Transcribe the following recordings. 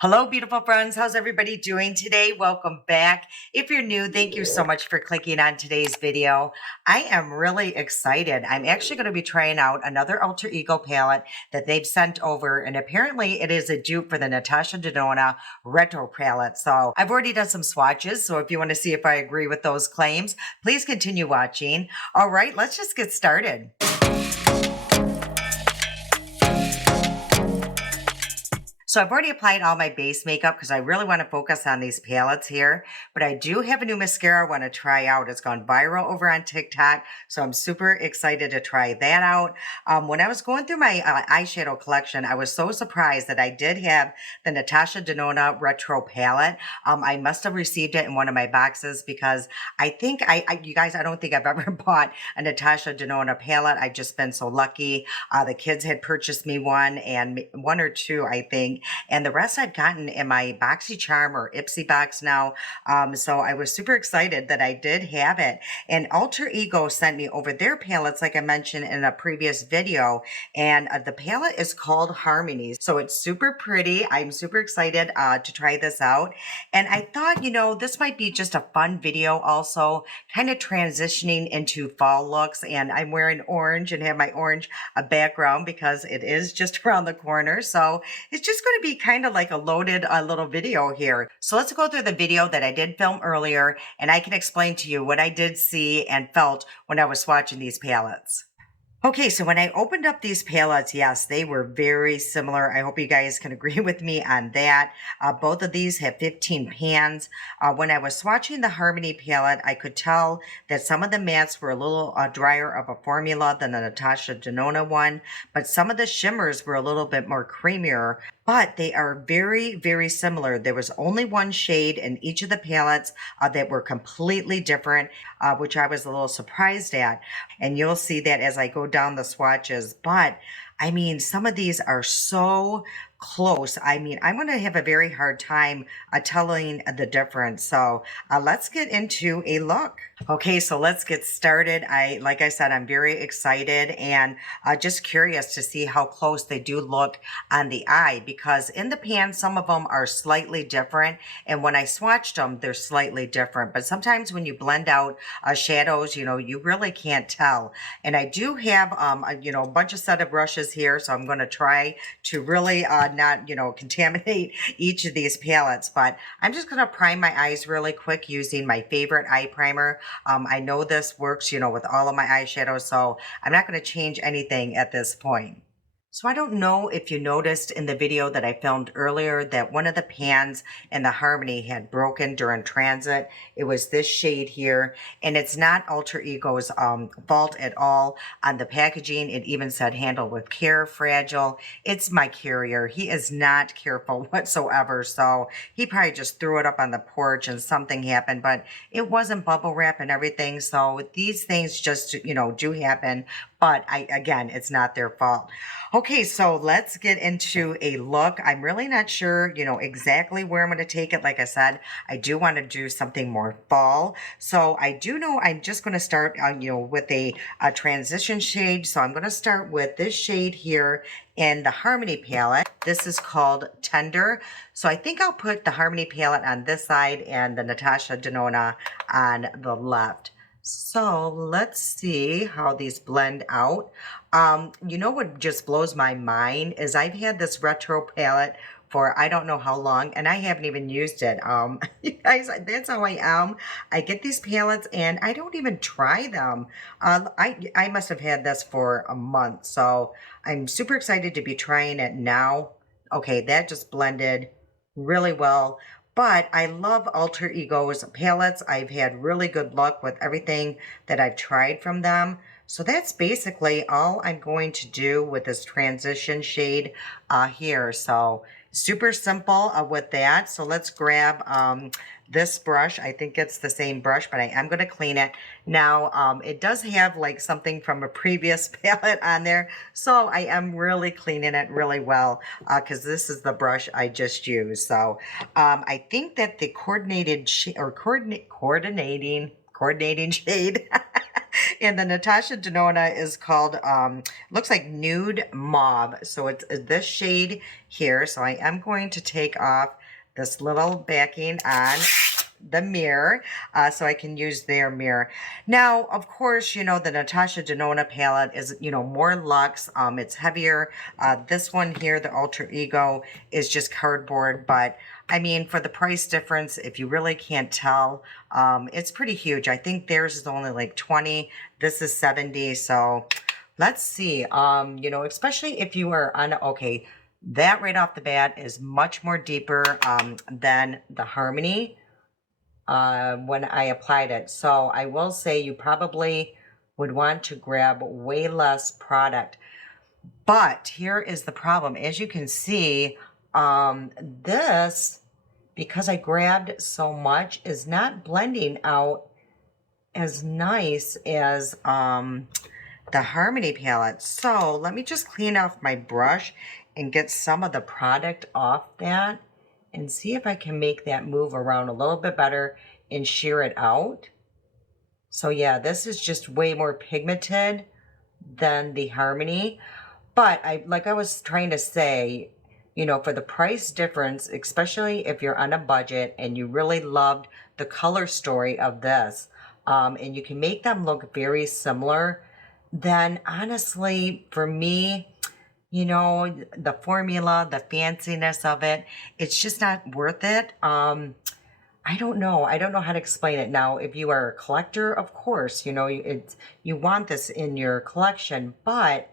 Hello, beautiful friends. How's everybody doing today? Welcome back. If you're new, thank you so much for clicking on today's video. I am really excited. I'm actually going to be trying out another alter ego palette that they've sent over, and apparently it is a dupe for the Natasha Denona Retro Palette. So I've already done some swatches, so if you want to see if I agree with those claims, please continue watching. All right, let's just get started. So I've already applied all my base makeup because I really want to focus on these palettes here. But I do have a new mascara I want to try out. It's gone viral over on TikTok. So I'm super excited to try that out. When I was going through my eyeshadow collection, I was so surprised that I did have the Natasha Denona Retro Palette. I must have received it in one of my boxes because I think you guys, I don't think I've ever bought a Natasha Denona palette. I've just been so lucky. The kids had purchased me one or two, I think. And the rest I've gotten in my BoxyCharm or Ipsy box now. So I was super excited that I did have it. And Alter Ego sent me over their palettes, like I mentioned in a previous video. And the palette is called Harmonies. So it's super pretty. I'm super excited to try this out. And I thought, this might be just a fun video also, kind of transitioning into fall looks. And I'm wearing orange and have my orange background because it is just around the corner. So it's just going to be kind of like a loaded little video here. So let's go through the video that I did film earlier, and I can explain to you what I did see and felt when I was swatching these palettes. Okay, so when I opened up these palettes, yes, they were very similar. I hope you guys can agree with me on that. Both of these have 15 pans. When I was swatching the Harmony palette, I could tell that some of the mattes were a little drier of a formula than the Natasha Denona one, but some of the shimmers were a little bit more creamier. But they are very, very similar. There was only one shade in each of the palettes that were completely different, which I was a little surprised at. And you'll see that as I go down the swatches. But I mean, some of these are so close. I mean, I'm going to have a very hard time telling the difference. So let's get into a look. Okay, so let's get started. Like I said, I'm very excited and just curious to see how close they do look on the eye, because in the pan, some of them are slightly different. And when I swatched them, they're slightly different. But sometimes when you blend out shadows, you really can't tell. And I do have, a bunch of set of brushes here. So I'm going to try to really not, contaminate each of these palettes. But I'm just going to prime my eyes really quick using my favorite eye primer. I know this works, with all of my eyeshadows, so I'm not going to change anything at this point. So I don't know if you noticed in the video that I filmed earlier that one of the pans in the Harmony had broken during transit. It was this shade here, and it's not Alter Ego's fault at all. On the packaging, it even said handle with care, fragile. It's my carrier. He is not careful whatsoever, so he probably just threw it up on the porch and something happened, but it wasn't bubble wrap and everything, so these things just, do happen, but again, it's not their fault. Okay, so let's get into a look. I'm really not sure, exactly where I'm going to take it. Like I said, I do want to do something more fall. So I do know I'm just going to start, with a transition shade. So I'm going to start with this shade here in the Harmony palette. This is called Tender. So I think I'll put the Harmony palette on this side and the Natasha Denona on the left. So let's see how these blend out. What just blows my mind is I've had this retro palette for I don't know how long, and I haven't even used it. You guys, that's how I am. I get these palettes and I don't even try them. I must have had this for a month, so I'm super excited to be trying it now. Okay, that just blended really well. But I love Alter Ego's palettes. I've had really good luck with everything that I've tried from them. So that's basically all I'm going to do with this transition shade here. So super simple with that. So let's grab this brush. I think it's the same brush, but I am going to clean it. Now, it does have like something from a previous palette on there. So I am really cleaning it really well because this is the brush I just used. So I think that the coordinating shade And the Natasha Denona is called, looks like Nude Mauve. So it's this shade here. So I am going to take off this little backing on the mirror so I can use their mirror. Now, of course, you know, the Natasha Denona palette is, you know, more luxe. It's heavier. This one here, the Alter Ego, is just cardboard, but I mean, for the price difference, if you really can't tell, it's pretty huge. I think theirs is only like 20. This is 70. So let's see. You know, especially if you are on, okay, that right off the bat is much more deeper than the Harmony when I applied it. So I will say you probably would want to grab way less product. But here is the problem. As you can see, this, because I grabbed so much, is not blending out as nice as the Harmony palette. So let me just clean off my brush and get some of the product off that and see if I can make that move around a little bit better and shear it out. So yeah, this is just way more pigmented than the Harmony. But like I was trying to say, you know, for the price difference, especially if you're on a budget and you really loved the color story of this, and you can make them look very similar, then honestly, for me, you know, the formula, the fanciness of it, it's just not worth it. I don't know. I don't know how to explain it. Now, if you are a collector, of course, you know, you want this in your collection, but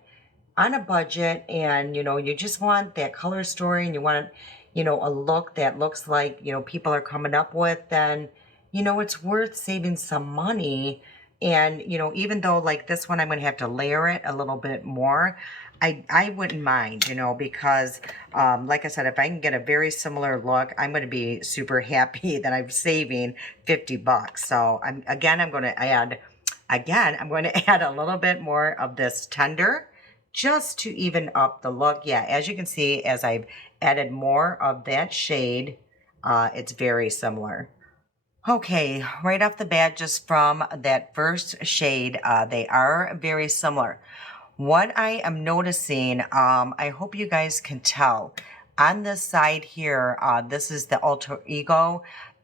on a budget and, you know, you just want that color story and you want, you know, a look that looks like, you know, people are coming up with, then, you know, it's worth saving some money. And, you know, even though like this one, I'm going to have to layer it a little bit more, I wouldn't mind, you know, because like I said, if I can get a very similar look, I'm going to be super happy that I'm saving 50 bucks. So I'm going to add a little bit more of this tender just to even up the look. Yeah, as you can see, as I've added more of that shade, it's very similar. Okay, right off the bat, just from that first shade, they are very similar. What I am noticing, I hope you guys can tell, on this side here, this is the Alter Ego.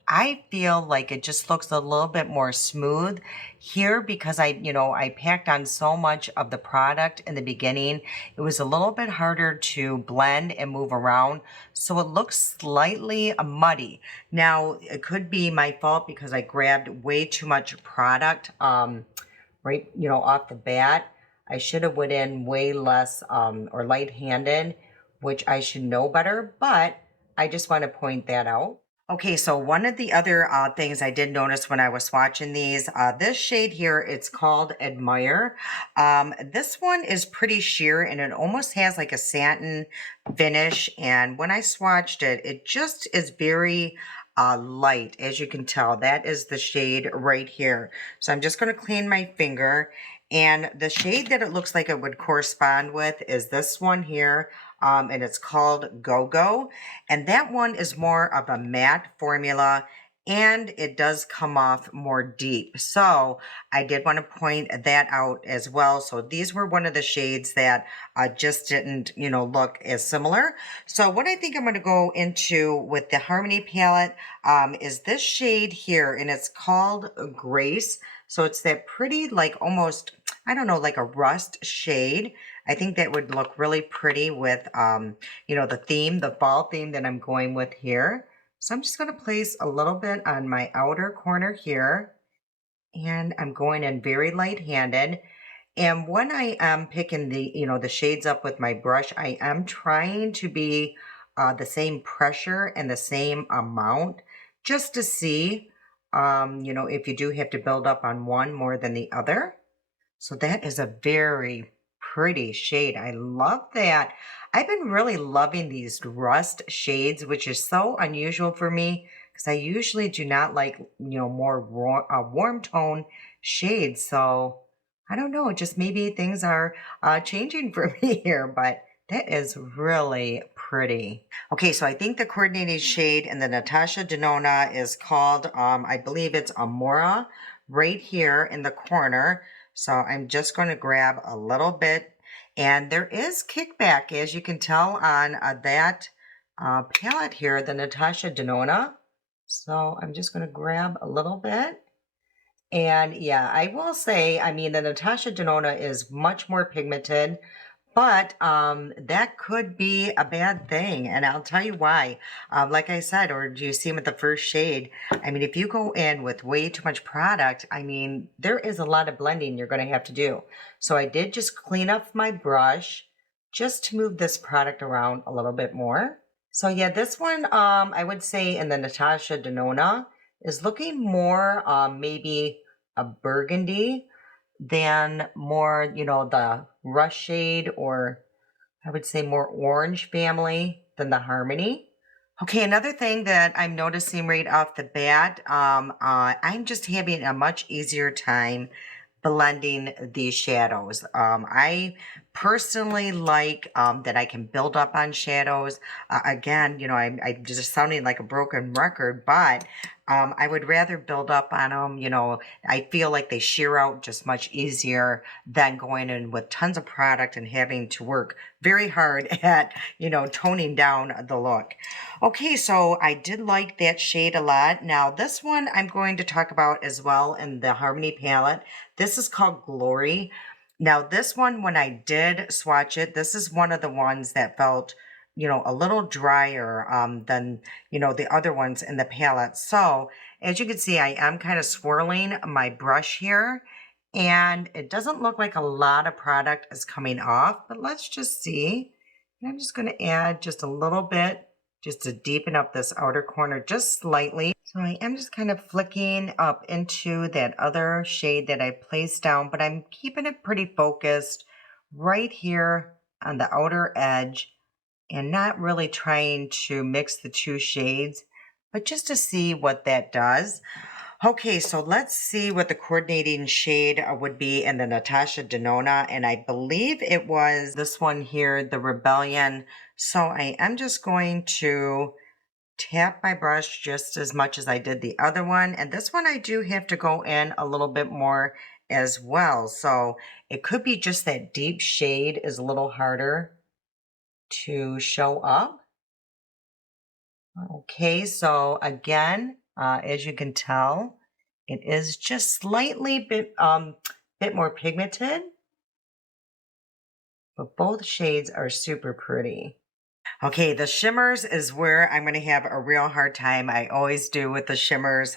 I feel like it just looks a little bit more smooth here because I packed on so much of the product in the beginning. It was a little bit harder to blend and move around, so it looks slightly muddy. Now, it could be my fault because I grabbed way too much product, right, off the bat. I should have went in way less or light-handed, which I should know better, but I just want to point that out. Okay, so one of the other things I did notice when I was swatching these, this shade here, it's called Admire. This one is pretty sheer and it almost has like a satin finish. And when I swatched it, it just is very light, as you can tell. That is the shade right here. So I'm just going to clean my finger. And the shade that it looks like it would correspond with is this one here. And it's called Go Go. And that one is more of a matte formula and it does come off more deep. So I did want to point that out as well. So these were one of the shades that just didn't, look as similar. So what I think I'm going to go into with the Harmony palette is this shade here, and it's called Grace. So it's that pretty, like almost, I don't know, like a rust shade. I think that would look really pretty with, the theme, the fall theme that I'm going with here. So I'm just going to place a little bit on my outer corner here. And I'm going in very light-handed. And when I am picking the shades up with my brush, I am trying to be the same pressure and the same amount just to see, if you do have to build up on one more than the other. So that is a very pretty shade. I love that. I've been really loving these rust shades, which is so unusual for me because I usually do not like, more warm tone shades. So I don't know, just maybe things are changing for me here, but that is really pretty. Okay, so I think the coordinated shade in the Natasha Denona is called, I believe it's Amora, right here in the corner. So I'm just going to grab a little bit. And there is kickback, as you can tell on that palette here, the Natasha Denona. So I'm just going to grab a little bit. And yeah, I will say, I mean, the Natasha Denona is much more pigmented, but that could be a bad thing. And I'll tell you why. Like I said, or do you see with the first shade? I mean, if you go in with way too much product, I mean, there is a lot of blending you're going to have to do. So I did just clean up my brush just to move this product around a little bit more. So yeah, this one, I would say in the Natasha Denona is looking more maybe a burgundy than more, you know, the rush shade, or I would say more orange family than the Harmony. Okay, another thing that I'm noticing right off the bat, I'm just having a much easier time blending these shadows. I personally like that I can build up on shadows. Again, you know, I'm just sounding like a broken record, but I would rather build up on them. You know, I feel like they sheer out just much easier than going in with tons of product and having to work very hard at, you know, toning down the look. Okay, so I did like that shade a lot. Now, this one I'm going to talk about as well in the Harmony palette. This is called Glory. Now, this one, when I did swatch it, this is one of the ones that felt, you know, a little drier than, you know, the other ones in the palette. So, as you can see, I am kind of swirling my brush here, and it doesn't look like a lot of product is coming off, but let's just see. And I'm just going to add just a little bit just to deepen up this outer corner just slightly. So I am just kind of flicking up into that other shade that I placed down, but I'm keeping it pretty focused right here on the outer edge and not really trying to mix the two shades, but just to see what that does. Okay, so let's see what the coordinating shade would be in the Natasha Denona, and I believe it was this one here, the Rebellion. So I am just going to tap my brush just as much as I did the other one, and this one I do have to go in a little bit more as well. So it could be just that deep shade is a little harder to show up. Okay, so again, as you can tell, it is just slightly bit more pigmented, but both shades are super pretty. Okay, the shimmers is where I'm going to have a real hard time. I always do with the shimmers.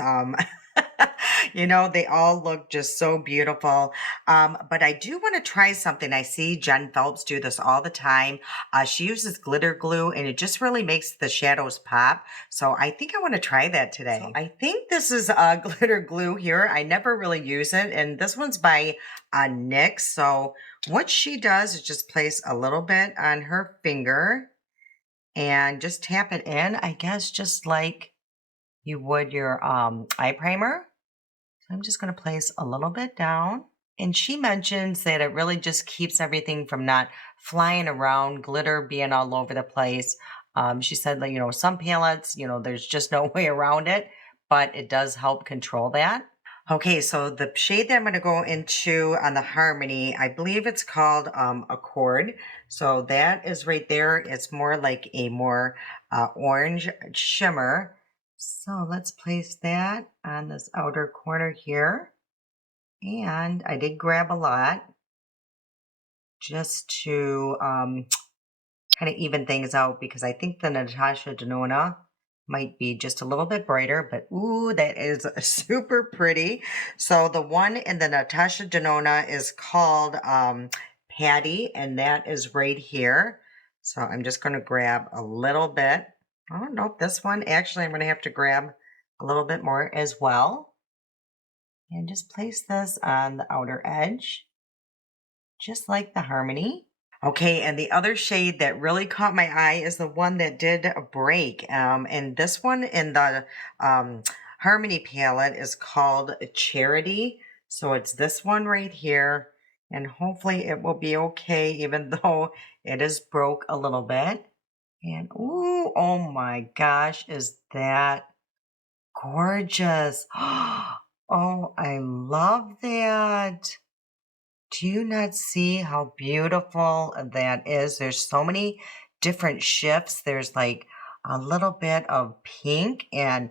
You know, they all look just so beautiful. But I do want to try something. I see Jen Phelps do this all the time. She uses glitter glue and it just really makes the shadows pop. So I think I want to try that today. So I think this is glitter glue here. I never really use it. And this one's by NYX. So what she does is just place a little bit on her finger and just tap it in, I guess, just like you would your eye primer. So I'm just going to place a little bit down. And she mentions that it really just keeps everything from not flying around, glitter being all over the place. She said that, you know, some palettes, you know, there's just no way around it, but it does help control that. Okay, so the shade that I'm going to go into on the Harmony, I believe it's called Accord. So that is right there. It's more like a more orange shimmer. So let's place that on this outer corner here. And I did grab a lot just to kind of even things out because I think the Natasha Denona might be just a little bit brighter, but ooh, that is super pretty. So the one in the Natasha Denona is called Patty, and that is right here. So I'm just going to grab a little bit. Oh, no, this one, actually, I'm going to have to grab a little bit more as well. And just place this on the outer edge, just like the Harmony. Okay, and the other shade that really caught my eye is the one that did break. And this one in the Harmony palette is called Charity. So it's this one right here. And hopefully it will be okay, even though it is broke a little bit. And ooh, oh my gosh, is that gorgeous. Oh, I love that. Do you not see how beautiful that is? There's so many different shifts. There's like a little bit of pink and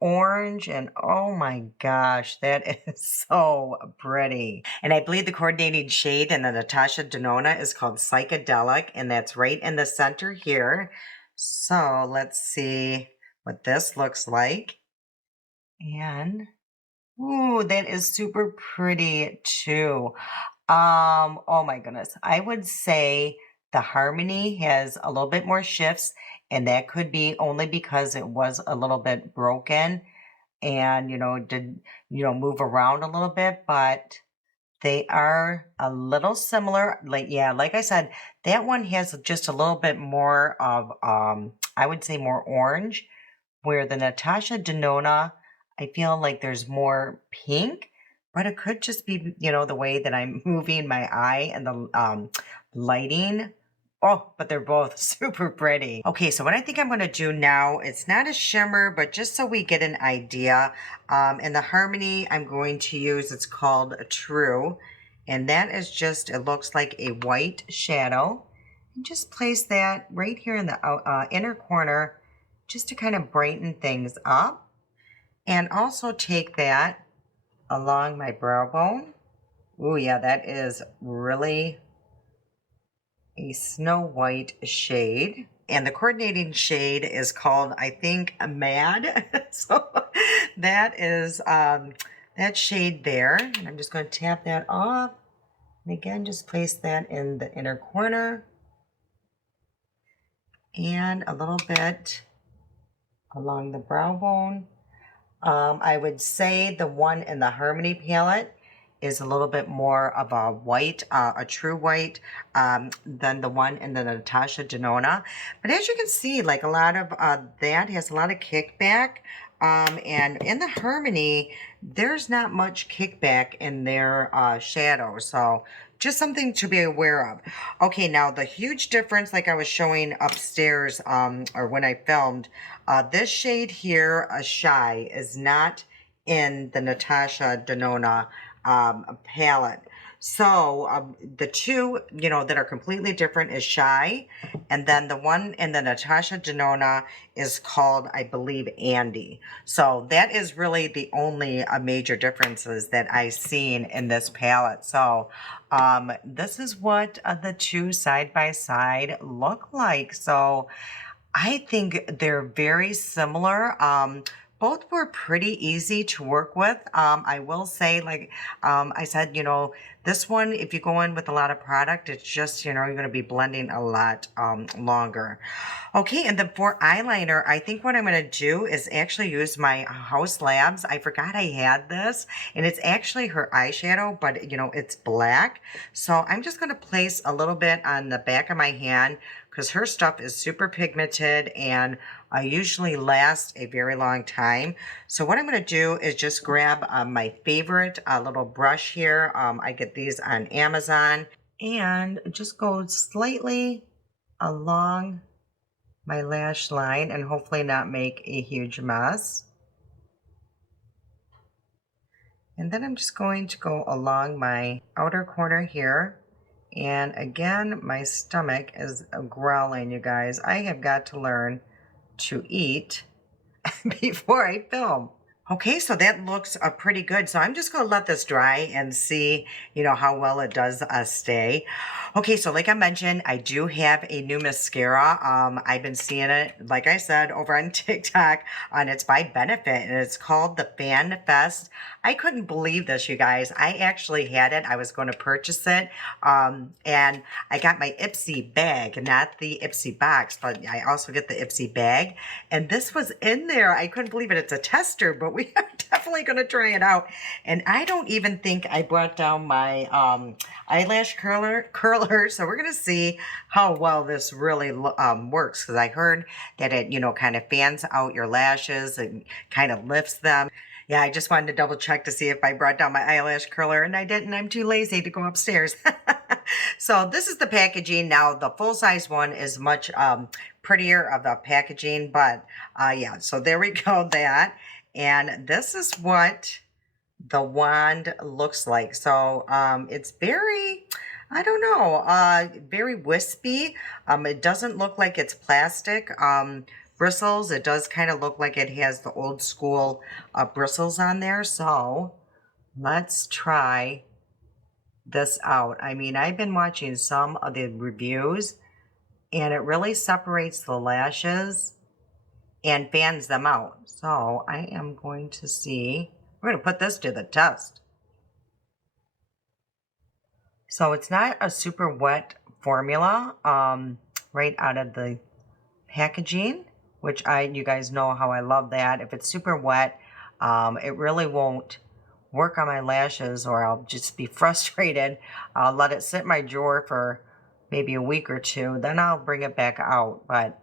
orange, and oh my gosh, that is so pretty. And I believe the coordinating shade in the Natasha Denona is called Psychedelic, and that's right in the center here. So let's see what this looks like. And ooh, that is super pretty too. Oh my goodness. I would say the harmony has a little bit more shifts, and that could be only because it was a little bit broken and, did, move around a little bit, but they are a little similar. Like, yeah, like I said, that one has just a little bit more of, I would say more orange, where the Natasha Denona, I feel like there's more pink, but it could just be, the way that I'm moving my eye and the lighting. Oh, but they're both super pretty. Okay, so what I think I'm going to do now, it's not a shimmer, but just so we get an idea, in the Harmony, I'm going to use, it's called True, and that is just, it looks like a white shadow. And just place that right here in the inner corner, just to kind of brighten things up. And also take that along my brow bone. Ooh, yeah, that is really a snow white shade. And the coordinating shade is called, I think, Mad. So that is that shade there. And I'm just going to tap that off. And again, just place that in the inner corner. And a little bit along the brow bone. I would say the one in the Harmony palette is a little bit more of a white, a true white, than the one in the Natasha Denona. But as you can see, like a lot of that has a lot of kickback. And in the Harmony, there's not much kickback in their shadow. So just something to be aware of. Okay, now the huge difference, like I was showing upstairs, or when I filmed, this shade here, Shy, is not in the Natasha Denona palette. So the two, that are completely different is Shy, and then the one in the Natasha Denona is called, I believe, Andy. So that is really the only major differences that I've seen in this palette. So this is what the two side by side look like. So I think they're very similar. Both were pretty easy to work with. I will say, like I said, this one, if you go in with a lot of product, it's just, you're going to be blending a lot longer. Okay, and then for eyeliner, I think what I'm going to do is actually use my House Labs. I forgot I had this, and it's actually her eyeshadow, but, it's black. So I'm just going to place a little bit on the back of my hand, because her stuff is super pigmented and usually lasts a very long time. So what I'm going to do is just grab my favorite little brush here. I get these on Amazon, and just go slightly along my lash line and hopefully not make a huge mess. And then I'm just going to go along my outer corner here. And again, my stomach is growling, you guys. I have got to learn to eat before I film. Okay, so that looks pretty good. So I'm just going to let this dry and see, how well it does stay. Okay, so like I mentioned, I do have a new mascara. I've been seeing it, like I said, over on TikTok, and it's by Benefit, and it's called the Fan Fest. I couldn't believe this, you guys. I actually had it. I was going to purchase it, and I got my Ipsy bag, not the Ipsy box, but I also get the Ipsy bag, and this was in there. I couldn't believe it. It's a tester, but we are definitely going to try it out. And I don't even think I brought down my eyelash curler. So we're going to see how well this really works, because I heard that it, kind of fans out your lashes and kind of lifts them. Yeah, I just wanted to double check to see if I brought down my eyelash curler, and I didn't. I'm too lazy to go upstairs. So this is the packaging. Now, the full-size one is much prettier of the packaging, but yeah, so there we go, that. And this is what the wand looks like. So it's very, I don't know, very wispy. It doesn't look like it's plastic bristles. It does kind of look like it has the old school bristles on there. So let's try this out. I mean, I've been watching some of the reviews and it really separates the lashes and fans them out. So I am going to see, we're going to put this to the test. So it's not a super wet formula right out of the packaging, which you guys know how I love that. If it's super wet, it really won't work on my lashes or I'll just be frustrated. I'll let it sit in my drawer for maybe a week or two, then I'll bring it back out. But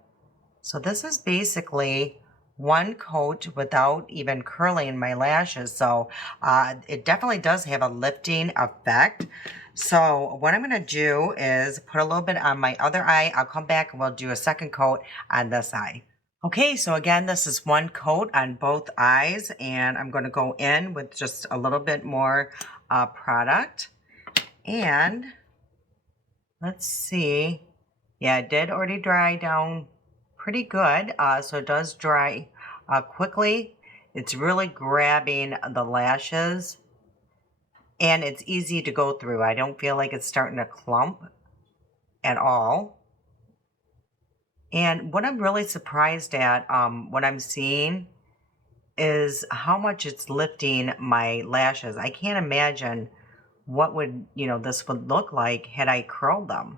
so this is basically one coat without even curling my lashes. So it definitely does have a lifting effect. So what I'm going to do is put a little bit on my other eye. I'll come back and we'll do a second coat on this eye. Okay, so again, this is one coat on both eyes, and I'm going to go in with just a little bit more product. And let's see. Yeah, it did already dry down pretty good. So it does dry quickly. It's really grabbing the lashes. And it's easy to go through. I don't feel like it's starting to clump at all. And what I'm really surprised at, what I'm seeing, is how much it's lifting my lashes. I can't imagine what would, this would look like had I curled them.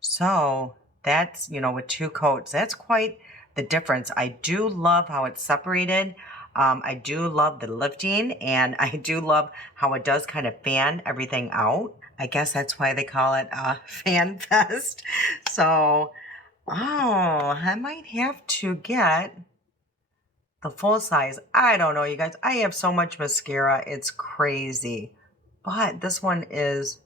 So that's, with two coats, that's quite the difference. I do love how it's separated. I do love the lifting, and I do love how it does kind of fan everything out. I guess that's why they call it a fan fest. So, I might have to get the full size. I don't know, you guys. I have so much mascara. It's crazy. But this one is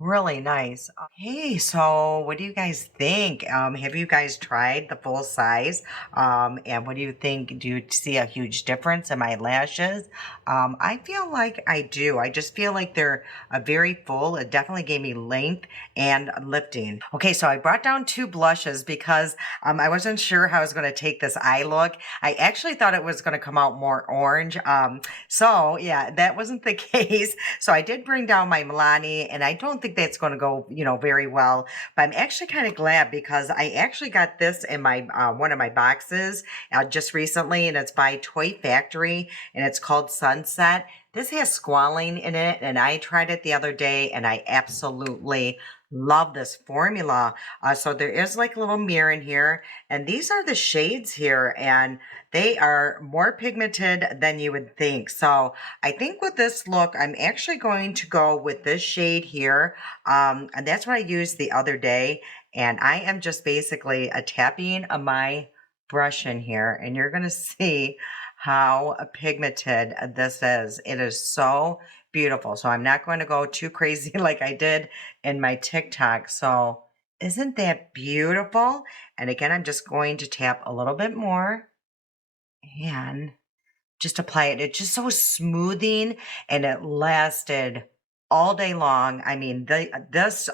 really nice. Hey, so what do you guys think? Have you guys tried the full size? And what do you think? Do you see a huge difference in my lashes? I feel like I do. I just feel like they're very full. It definitely gave me length and lifting. Okay, so I brought down two blushes because I wasn't sure how I was going to take this eye look. I actually thought it was going to come out more orange. So yeah, that wasn't the case. So I did bring down my Milani, and I don't think that's going to go, very well. But I'm actually kind of glad because I actually got this in my one of my boxes just recently, and it's by Toy Factory, and it's called Sunset. This has squalene in it, and I tried it the other day, and I absolutely love this formula. So there is like a little mirror in here, and these are the shades here, and they are more pigmented than you would think. So I think with this look, I'm actually going to go with this shade here. And that's what I used the other day. And I am just basically tapping my brush in here, and you're going to see how pigmented this is. It is so beautiful. So I'm not going to go too crazy like I did in my TikTok. So isn't that beautiful? And again, I'm just going to tap a little bit more and just apply it. It's just so smoothing, and it lasted all day long. I mean, this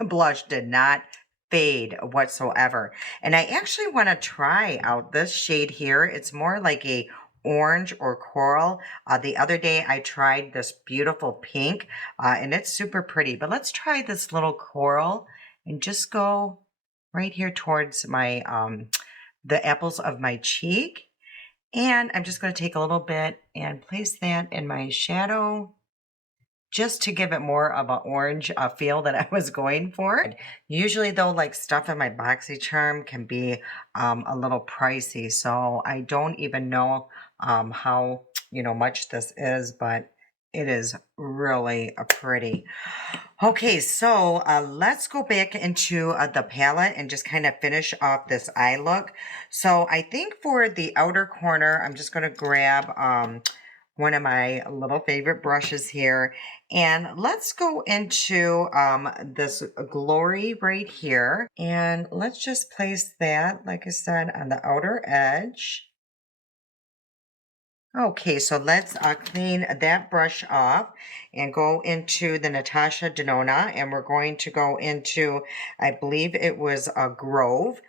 blush did not fade whatsoever. And I actually want to try out this shade here. It's more like a orange or coral. The other day I tried this beautiful pink, and it's super pretty. But let's try this little coral and just go right here towards my the apples of my cheek. And I'm just going to take a little bit and place that in my shadow just to give it more of an orange feel that I was going for. Usually though, like stuff in my BoxyCharm can be a little pricey. So I don't even know how, much this is, but it is really pretty. Okay, so let's go back into the palette and just kind of finish off this eye look. So I think for the outer corner, I'm just going to grab one of my little favorite brushes here. And let's go into this glory right here. And let's just place that, like I said, on the outer edge. Okay, so let's clean that brush off and go into the Natasha Denona, and we're going to go into, I believe it was a Grove.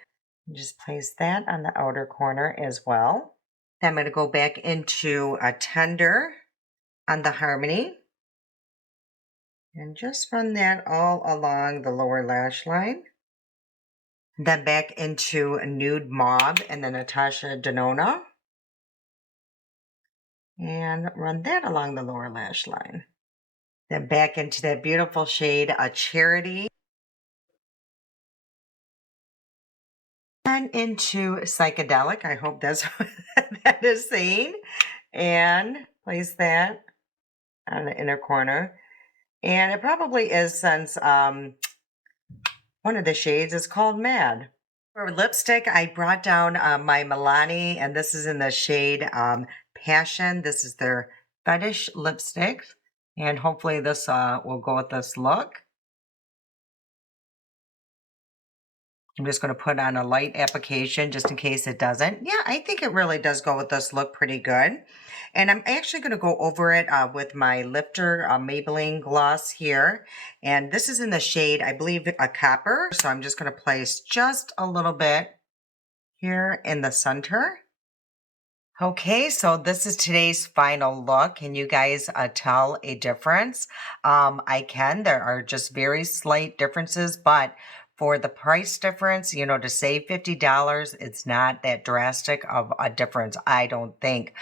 Just place that on the outer corner as well. Then I'm going to go back into a Tender on the Harmony and just run that all along the lower lash line. Then back into Nude Mauve and the Natasha Denona and run that along the lower lash line. Then back into that beautiful shade, a Charity. And into Psychedelic. I hope that's what that is saying. And place that on the inner corner. And it probably is, since one of the shades is called Mad. For lipstick, I brought down my Milani, and this is in the shade Passion. This is their Fetish lipstick. And hopefully this will go with this look. I'm just going to put on a light application just in case it doesn't. Yeah, I think it really does go with this look pretty good. And I'm actually going to go over it with my Lifter Maybelline gloss here. And this is in the shade, I believe, a Copper. So I'm just going to place just a little bit here in the center. Okay, so this is today's final look. Can you guys tell a difference? I can. There are just very slight differences, but for the price difference, you know, to save $50, it's not that drastic of a difference, I don't think.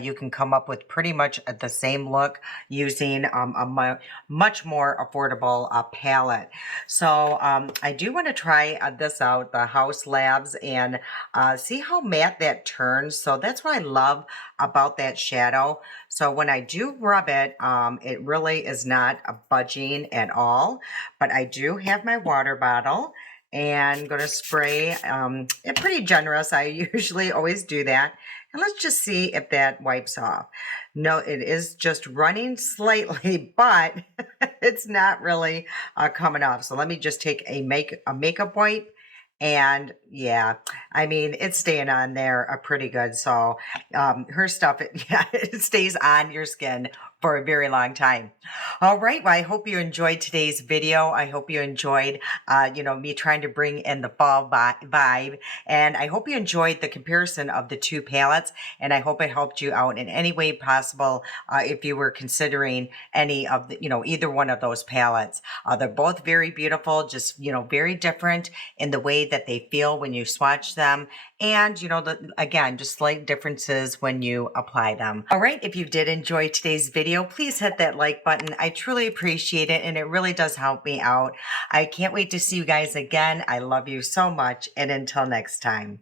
You can come up with pretty much the same look using a much more affordable palette. So I do want to try this out, the House Labs, and see how matte that turns. So that's what I love about that shadow. So when I do rub it, it really is not budging at all. But I do have my water bottle and going to spray it pretty generous. I usually always do that. And let's just see if that wipes off. No, it is just running slightly, but it's not really coming off. So let me just take a makeup wipe. And yeah, I mean, it's staying on there pretty good. So her stuff, it stays on your skin for a very long time. All right. Well, I hope you enjoyed today's video. I hope you enjoyed, me trying to bring in the fall vibe. And I hope you enjoyed the comparison of the two palettes. And I hope it helped you out in any way possible if you were considering any of the, either one of those palettes. They're both very beautiful, just, very different in the way that they feel when you swatch them. And, again, just slight differences when you apply them. All right. If you did enjoy today's video, please hit that like button. I truly appreciate it, and it really does help me out. I can't wait to see you guys again. I love you so much, and until next time.